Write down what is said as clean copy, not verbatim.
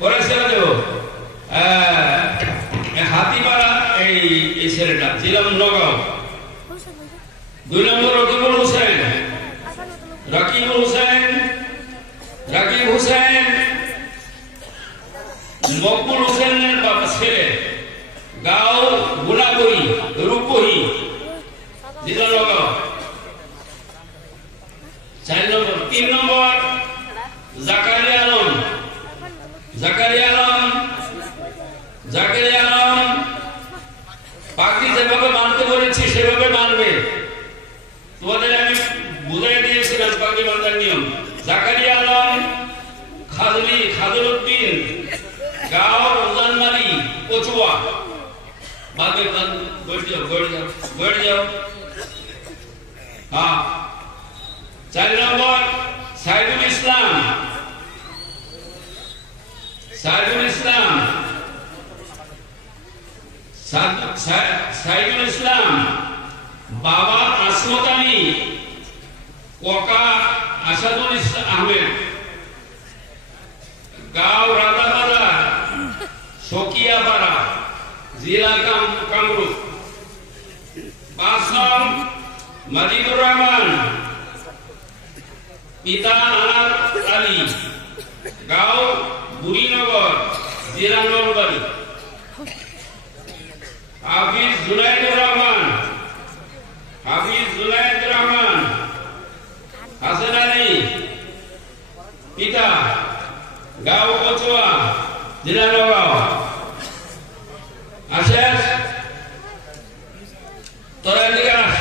পড়াশোনা দেব হাতিপাড়া এই ছেলেটা ছিলাম নগাঁও। 2 নম্বর রকিবুল হোসেন, রাকিব হোসেন মকবুল হোসেনের বাবা ছেলে, গাঁও গুনাবই রূপবহি, জেলা নগাঁও। 4 নম্বর। 3 নম্বর জাকারিয়া আলম, পাখি যেভাবে মানতে বলেছি সেভাবে মানবে। তোমাদের আমি বুঝাই দিয়েছিলাম পাখি বান্ধার নিয়ম। জাকারিয়া আলম, খাজলউদ্দিন, গাঁও উজানমারি কচুয়া। গড়ে যাও। হ্যাঁ। 4 নম্বর সাইদুল ইসলাম, বাবা আসমত আলী, ককা আসাদুল আহমেদ, গাঁও রাধাপাড়া সকিয়াপাড়া, জেলা কামরূপ। 5 নং মাজিদুর রহমান, পিতা আনার আলী, গাঁও বুড়িনগর, জেলা নলবাড়ি। হাফিজ জুনাইদুর রহমান, হাসান আলী, পিতা গাঁও কচুয়া, জেলা নগাঁও। আশেষ তোরা এদিকে আস।